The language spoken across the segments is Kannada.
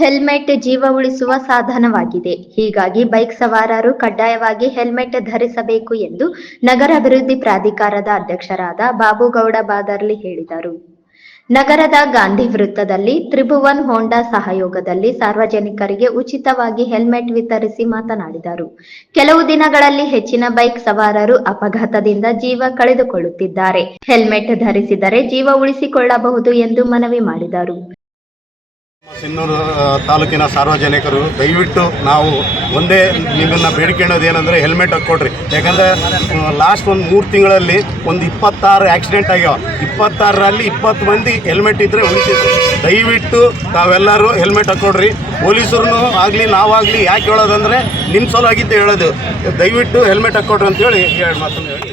Helmet ಜೀವ ಉಳಿಸುವ ಸಾಧನವಾಗಿದೆ. ಹೀಗಾಗಿ ಬೈಕ್ ಸವಾರರು ಕಡ್ಡಾಯವಾಗಿ ಹೆಲ್ಮೆಟ್ ಧರಿಸಬೇಕು ಎಂದು ನಗರ ಅಭಿವೃದ್ಧಿ ಪ್ರಾಧಿಕಾರದ ಅಧ್ಯಕ್ಷರಾದ ಬಾಬುಗೌಡ ಬಾದರ್ಲಿ ಹೇಳಿದರು. ನಗರದ ಗಾಂಧಿ ವೃತ್ತದಲ್ಲಿ ತ್ರಿಭುವನ್ ಹೋಂಡಾ ಸಹಯೋಗದಲ್ಲಿ ಸಾರ್ವಜನಿಕರಿಗೆ ಉಚಿತವಾಗಿ ಹೆಲ್ಮೆಟ್ ವಿತರಿಸಿ ಮಾತನಾಡಿದರು. ಕೆಲವು ದಿನಗಳಲ್ಲಿ ಹೆಚ್ಚಿನ ಬೈಕ್ ಸವಾರರು ಅಪಘಾತದಿಂದ ಜೀವ ಕಳೆದುಕೊಳ್ಳುತ್ತಿದ್ದಾರೆ. ಹೆಲ್ಮೆಟ್ ಧರಿಸಿದರೆ ಜೀವ ಉಳಿಸಿಕೊಳ್ಳಬಹುದು ಎಂದು ಮನವಿ ಮಾಡಿದರು. ಸಿನ್ನೂರು ತಾಲೂಕಿನ ಸಾರ್ವಜನಿಕರು, ದಯವಿಟ್ಟು ನಾವು ಒಂದೇ ನಿಮ್ಮನ್ನು ಬೇಡ್ಕೊಳ್ಳೋದು ಏನಂದರೆ ಹೆಲ್ಮೆಟ್ ಹಾಕ್ಕೊಡ್ರಿ. ಯಾಕಂದರೆ ಲಾಸ್ಟ್ ಒಂದು ಮೂರು ತಿಂಗಳಲ್ಲಿ ಒಂದು ಇಪ್ಪತ್ತಾರು ಆಕ್ಸಿಡೆಂಟ್ ಆಗ್ಯಾವ. ಇಪ್ಪತ್ತಾರರಲ್ಲಿ ಇಪ್ಪತ್ತು ಮಂದಿ ಹೆಲ್ಮೆಟ್ ಇದ್ದರೆ ಉಳಿತಿದ್ರು ದಯವಿಟ್ಟು ತಾವೆಲ್ಲರೂ ಹೆಲ್ಮೆಟ್ ಹಾಕ್ಕೊಡ್ರಿ. ಪೊಲೀಸರು ಆಗಲಿ, ನಾವಾಗಲಿ ಯಾಕೆ ಹೇಳೋದಂದರೆ ನಿಮ್ಮ ಸಲುವಾಗಿದ್ದೆ ಹೇಳೋದು. ದಯವಿಟ್ಟು ಹೆಲ್ಮೆಟ್ ಹಾಕ್ಕೊಡ್ರಿ ಅಂತೇಳಿ ಎರಡು ಮಾತನ್ನು ಹೇಳಿ.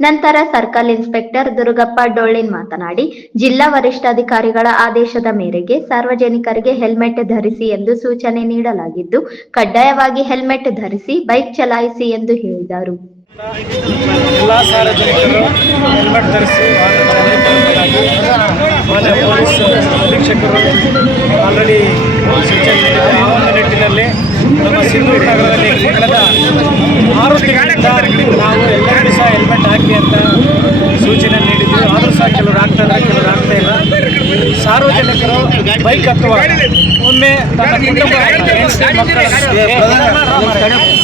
ನಂತರ ಸರ್ಕಲ್ ಇನ್ಸ್ಪೆಕ್ಟರ್ ದುರ್ಗಪ್ಪ ಡೊಳ್ಳಿನ್ ಮಾತನಾಡಿ, ಜಿಲ್ಲಾ ವರಿಷ್ಠಾಧಿಕಾರಿಗಳ ಆದೇಶದ ಮೇರೆಗೆ ಸಾರ್ವಜನಿಕರಿಗೆ ಹೆಲ್ಮೆಟ್ ಧರಿಸಿ ಎಂದು ಸೂಚನೆ ನೀಡಲಾಗಿದ್ದು, ಕಡ್ಡಾಯವಾಗಿ ಹೆಲ್ಮೆಟ್ ಧರಿಸಿ ಬೈಕ್ ಚಲಾಯಿಸಿ ಎಂದು ಹೇಳಿದರು. ಎಲ್ಲ ಸಾರ್ವಜನಿಕರು ಹೆಲ್ಮೆಟ್ ಧರಿಸಿ ಪೊಲೀಸ್ ಅಧೀಕ್ಷಕರು ಆಲ್ರೆಡಿ ನಮ್ಮ ಸಿಂಧೂರು ನಗರದಲ್ಲಿ ಕಳೆದ ಆರು ಹಾಕಿ ಅಂತ ಸೂಚನೆ ನೀಡಿದ್ವಿ. ಆದರೂ ಸಹ ಕೆಲವರು ಆಗ್ತಾ ಇದ್ದಾರೆ ಕೆಲವರು ಆಗ್ತಾ ಇಲ್ಲ. ಸಾರ್ವಜನಿಕರು ಬೈಕ್ ಹತ್ತುವಾಗ ಒಮ್ಮೆ ಕುಟುಂಬ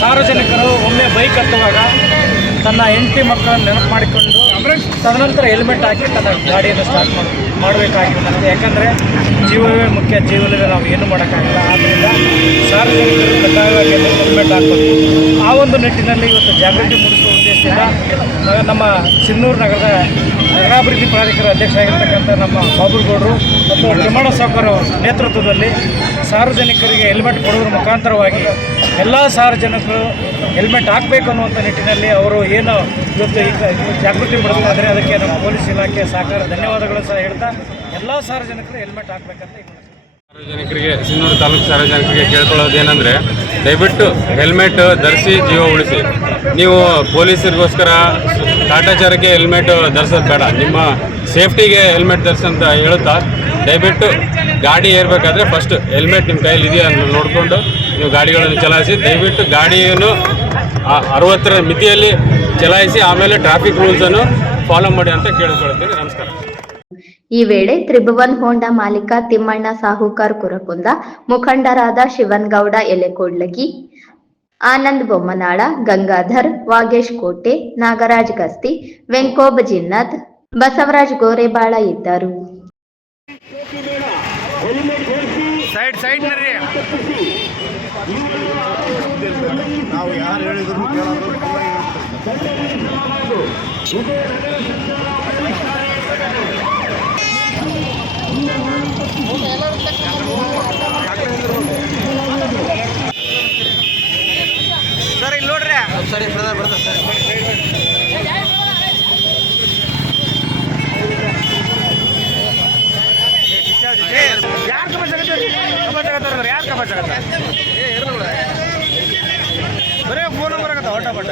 ಸಾರ್ವಜನಿಕರು ಒಮ್ಮೆ ಬೈಕ್ ಹತ್ತುವಾಗ ತನ್ನ ಹೆಂಡತಿ ಮಕ್ಕಳನ್ನು ನೆನಪು ಮಾಡಿಕೊಂಡು ತದನಂತರ ಹೆಲ್ಮೆಟ್ ಹಾಕಿ ತನ್ನ ಗಾಡಿಯನ್ನು ಸ್ಟಾರ್ಟ್ ಮಾಡಿ ಮಾಡಬೇಕಾಗಿರುತ್ತೆ ಯಾಕಂದರೆ ಜೀವವೇ ಮುಖ್ಯ ಜೀವನದಲ್ಲಿ ನಾವು ಏನು ಮಾಡೋಕ್ಕಾಗಲ್ಲ. ಆದ್ದರಿಂದ ಸಾರ್ವಜನಿಕರು ಕಡ್ಡಾಯವಾಗಿ ಹೆಲ್ಮೆಟ್ ಹಾಕೋದು ಆ ಒಂದು ನಿಟ್ಟಿನಲ್ಲಿ ಇವತ್ತು ಜಾಗೃತಿ ಮೂಡಿಸುವ ಉದ್ದೇಶದಿಂದ ನಮ್ಮ ಚಿನ್ನೂರು ನಗರದ ನಗರಾಭಿವೃದ್ಧಿ ಪ್ರಾಧಿಕಾರ ಅಧ್ಯಕ್ಷರಾಗಿರ್ತಕ್ಕಂಥ ನಮ್ಮ ಬಾಬುರ್ಗೌಡರು ಮತ್ತು ಪ್ರಮಾಣ ಸಾವುಕಾರ ನೇತೃತ್ವದಲ್ಲಿ ಸಾರ್ವಜನಿಕರಿಗೆ ಹೆಲ್ಮೆಟ್ ಕೊಡುವುದರ ಮುಖಾಂತರವಾಗಿ ಎಲ್ಲ ಸಾರ್ವಜನಿಕರು ಹೆಲ್ಮೆಟ್ ಹಾಕಬೇಕು ಅನ್ನುವಂಥ ನಿಟ್ಟಿನಲ್ಲಿ ಅವರು ಏನು ಇವತ್ತು ಜಾಗೃತಿ ಪಡಿಸ್ತಾ ಇದ್ದಾರೆ, ಅದಕ್ಕೆ ನಮ್ಮ ಪೊಲೀಸ್ ಇಲಾಖೆ ಸಹಕಾರ ಧನ್ಯವಾದಗಳು ಸಹ ಹೇಳ್ತಾ ಎಲ್ಲ ಸಾರ್ವಜನಿಕರು ಹೆಲ್ಮೆಟ್ ಹಾಕಬೇಕಂತ ಸಾರ್ವಜನಿಕರಿಗೆ, ಸಿನ್ನೂರು ತಾಲೂಕು ಸಾರ್ವಜನಿಕರಿಗೆ ಕೇಳ್ಕೊಳ್ಳೋದು ಏನಂದರೆ, ದಯವಿಟ್ಟು ಹೆಲ್ಮೆಟ್ ಧರಿಸಿ ಜೀವ ಉಳಿಸಿ. ನೀವು ಪೊಲೀಸರಿಗೋಸ್ಕರ ಕಾಟಾಚಾರಕ್ಕೆ ಹೆಲ್ಮೆಟ್ ಧರಿಸೋದು ಬೇಡ. ನಿಮ್ಮ ಸೇಫ್ಟಿಗೆ ಹೆಲ್ಮೆಟ್ ಧರಿಸಂತ ಹೇಳುತ್ತಾ, ದಯವಿಟ್ಟು ಗಾಡಿ ಏರಬೇಕಾದ್ರೆ ಫಸ್ಟ್ ಹೆಲ್ಮೆಟ್ ನಿಮ್ಮ ಕೈಯಲ್ಲಿ ಇದೆಯಾ ಅಂತ ನೋಡಿಕೊಂಡು ನೀವು ಗಾಡಿಗಳನ್ನು ಚಲಾಯಿಸಿ, ದಯವಿಟ್ಟು ಗಾಡಿಯನ್ನು ಅರವತ್ತರ ಮಿತಿಯಲ್ಲಿ ಚಲಾಯಿಸಿ, ಆಮೇಲೆ ಟ್ರಾಫಿಕ್ ರೂಲ್ಸನ್ನು ಫಾಲೋ ಮಾಡಿ ಅಂತ ಕೇಳಿಕೊಳ್ತೀನಿ ನಮಸ್ಕಾರ. ಈ ವೇಳೆ ತ್ರಿಭುವನ್ ಹೋಂಡಾ ಮಾಲೀಕ ತಿಮ್ಮಣ್ಣ ಸಾಹುಕಾರ್ ಕುರಕುಂದ ಮುಖಂಡರಾದ ಶಿವನ್ಗೌಡ ಎಲೆಕೋಡ್ಲಗಿ ಆನಂದ್ ಬೊಮ್ಮನಾಳ ಗಂಗಾಧರ್ ವಾಗೇಶ್ ಕೋಟೆ ನಾಗರಾಜ್ ಗಸ್ತಿ ವೆಂಕೋಬ ಜಿನ್ನತ್ ಬಸವರಾಜ್ ಗೋರೆಬಾಳ ಇದ್ದರು. ನಾವು ಯಾರು ಹೇಳಿದ್ರು ಕೇಳೋದು ಬರೇ ಫೋನ್ ನಂಬರ್ ಆಗತ್ತ ಹೊಟ್ಟ ಪಟ್ಟ